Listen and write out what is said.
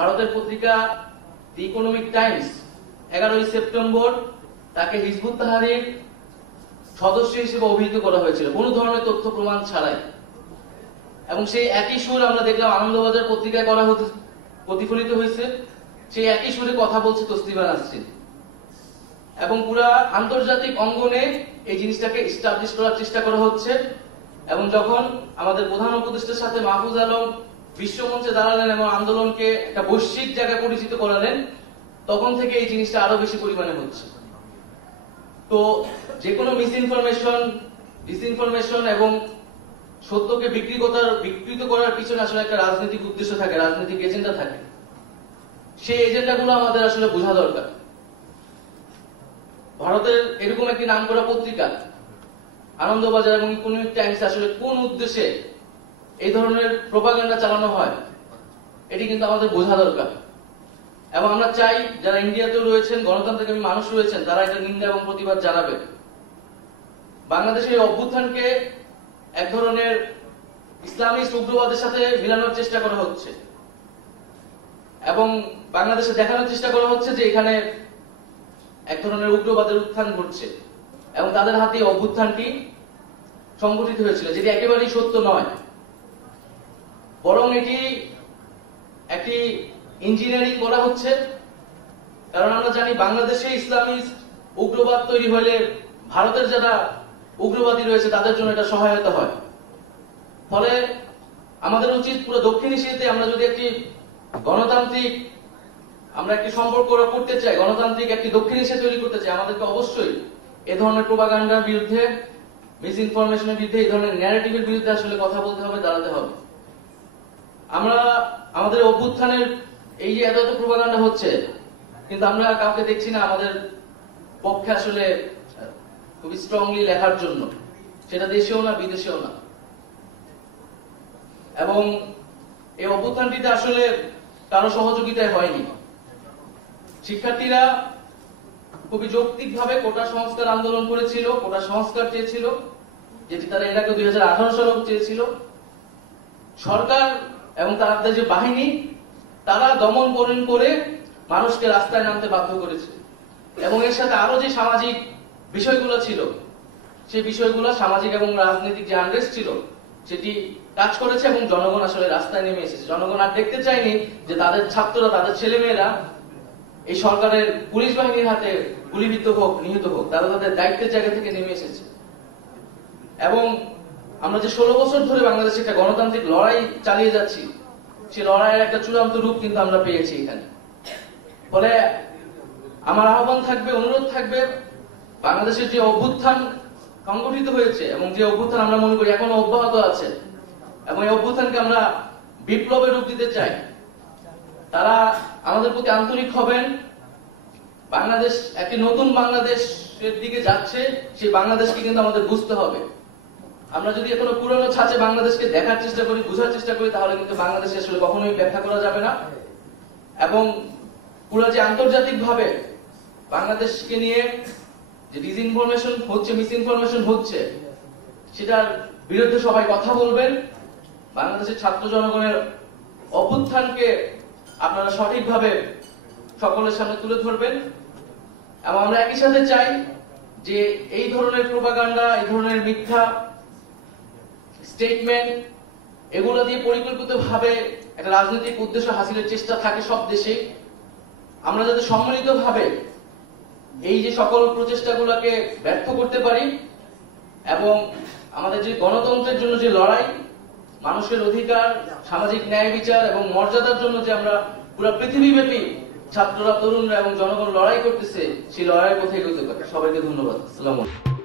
ভারতের পত্রিকা দি economic Times 11ই September তাকে হিজবুত তাহরীর সদস্য হিসেবে অভিহিত করা হয়েছিল কোনো ধরনের তথ্য প্রমাণ ছাড়াই। এবং সেই একই সুর আমরা দেখলাম আনন্দবাজার পত্রিকায় করা হতে প্রতিফলিত হয়েছে। সেই একই সুরে কথা বলছে তসলিমা নাসরিন এবং পুরা আন্তর্জাতিক অঙ্গনে এই জিনিসটাকে এস্টাবলিশ করার চেষ্টা করা হচ্ছে। এবং যখন আমাদের প্রধান উপদেষ্টার সাথে মাহফুজ আলম বিশ্বমঞ্চে দাঁড়ালেন এবং আন্দোলনকে একটা বৈশ্বিক জায়গায় পরিচিত করালেন, তখন থেকে এই জিনিসটা আরো বেশি পরিমাণে হচ্ছে। তো যে কোনো মিসইনফরমেশন, ডিসইনফরমেশন এবং সত্যকে বিকৃত করার পিছনে আসলে একটা রাজনৈতিক উদ্দেশ্য থাকে, রাজনৈতিক এজেন্ডা থাকে। সেই এজেন্ডাগুলো আমাদের আসলে বোঝা দরকার। ভারতের এরকম একটি নামকরা পত্রিকা আনন্দবাজার এবং ইকোনমিক টাইমস আসলে কোন উদ্দেশ্যে এই ধরনের প্রোপাগান্ডা চালানো হয় এটি কিন্তু আমাদের বোঝা দরকার। এবং আমরা চাই যারা ইন্ডিয়াতেও রয়েছেন, গণতান্ত্রিক মানুষ রয়েছেন, তারা এটা নিন্দা এবং প্রতিবাদ জানাবে। বাংলাদেশের এই অভ্যুত্থানকে এক ধরনের ইসলামিস্ট উগ্রবাদের সাথে মিলানোর চেষ্টা করা হচ্ছে এবং বাংলাদেশে দেখানোর চেষ্টা করা হচ্ছে যে এখানে এক ধরনের উগ্রবাদের উত্থান ঘটছে এবং তাদের হাতে অভ্যুত্থানটি সংগঠিত হয়েছিল, যেটি একেবারেই সত্য নয়। বরং এটি একটি ইঞ্জিনিয়ারিং করা হচ্ছে। কারণ আমরা জানি বাংলাদেশে ইসলামিস্ট উগ্রবাদ তৈরি হলে ভারতের যারা উগ্রবাদী রয়েছে তাদের জন্য এটা সহায়তা হয়। ফলে আমাদের উচিত পুরো দক্ষিণ এশিয়াতে আমরা যদি একটি গণতান্ত্রিক একটি সম্পর্ক করতে চাই, গণতান্ত্রিক একটি দক্ষিণ এশিয়া তৈরি করতে চাই, আমাদেরকে অবশ্যই এ ধরনের প্রোপাগান্ডার বিরুদ্ধে, মিস ইনফরমেশনের বিরুদ্ধে, এই ধরনের ন্যারেটিভের বিরুদ্ধে আসলে কথা বলতে হবে, দাঁড়াতে হবে। আমরা আমাদের অভ্যুত্থানের এই যে এত প্রোপাগান্ডা হচ্ছে, কিন্তু আমরা কাউকে দেখছি না আমাদের পক্ষে আসলে খুবই স্ট্রংলি লেখার জন্য, সেটা দেশেও না বিদেশেও না। এবং এই অভ্যুত্থানটিতে আসলে কারো সহযোগিতায় হয়নি। শিক্ষার্থীরা খুবই যৌক্তিকভাবে কোটা সংস্কার আন্দোলন করেছিল, কোটা সংস্কার চেয়েছিল, যেটি তারা এর আগে 2018 সালেও চেয়েছিল। সরকার এবং তাদের যে বাহিনী, তারা দমন করে মানুষকে রাস্তায় নামতে বাধ্য করেছে এবং এর সাথে আরো যে সামাজিক বিষয়গুলো ছিল, সেই বিষয়গুলো সামাজিক এবং রাজনৈতিক যে আনরেস্ট ছিল সেটি কাজ করেছে এবং জনগণ আসলে রাস্তায় নেমে এসেছে। জনগণ আর দেখতে চায়নি যে তাদের ছাত্ররা, তাদের ছেলেমেয়েরা এই সরকারের পুলিশ বাহিনীর হাতে গুলিবিদ্ধ হোক, নিহত হোক। তারা তাদের দায়িত্বের জায়গা থেকে নেমে এসেছে। এবং আমরা যে 16 বছর ধরে বাংলাদেশে একটা গণতান্ত্রিক লড়াই চালিয়ে যাচ্ছি, সেই লড়াইয়ের একটা চূড়ান্ত রূপ কিন্তু আমরা পেয়েছি এখানে। ফলে আমার আহ্বান থাকবে, অনুরোধ থাকবে, বাংলাদেশের যে অভ্যুত্থান সংগঠিত হয়েছে এবং যে অভ্যুত্থান আমরা মনে করি এখনো অব্যাহত আছে এবং এই অভ্যুত্থানকে আমরা বিপ্লবের রূপ দিতে চাই, তারা আমাদের প্রতি আন্তরিক হবেন। বাংলাদেশ একটি নতুন বাংলাদেশের দিকে যাচ্ছে, সেই বাংলাদেশকে কিন্তু আমাদের বুঝতে হবে। আমরা যদি এখনো পুরনো ছাঁচে বাংলাদেশকে দেখার চেষ্টা করি, বুঝার চেষ্টা করি, তাহলে কিন্তু বাংলাদেশে আসলে কখনোই ব্যাখ্যা করা যাবে না। এবং পুরো যে আন্তর্জাতিক ভাবে বাংলাদেশকে নিয়ে যে ডিসইনফরমেশন হচ্ছে, মিস ইনফরমেশন হচ্ছে, সেটার বিরুদ্ধে সবাই কথা বলবেন। বাংলাদেশের ছাত্র জনগণের অভ্যুত্থানকে আপনারা সঠিকভাবে সকলের সামনে তুলে ধরবেন। এবং আমরা একই সাথে চাই যে এই ধরনের প্রোপাগান্ডা, এই ধরনের মিথ্যা স্টেটমেন্ট, এগুলো দিয়ে পরিকল্পিতভাবে একটা রাজনৈতিক উদ্দেশ্য হাসিলের চেষ্টা থাকে সব দেশে। আমরা যাতে সম্মিলিতভাবে এই যে সকল প্রচেষ্টাগুলোকে ব্যর্থ করতে পারি এবং আমাদের যে গণতন্ত্রের জন্য যে লড়াই, মানুষের অধিকার, সামাজিক ন্যায় বিচার এবং মর্যাদার জন্য যে আমরা পুরো পৃথিবীব্যাপী ছাত্ররা, তরুণরা এবং জনগণ লড়াই করতেছে, সেই লড়াইয়ের পথে এগোতে পারি। সবাইকে ধন্যবাদ। আসসালামু আলাইকুম।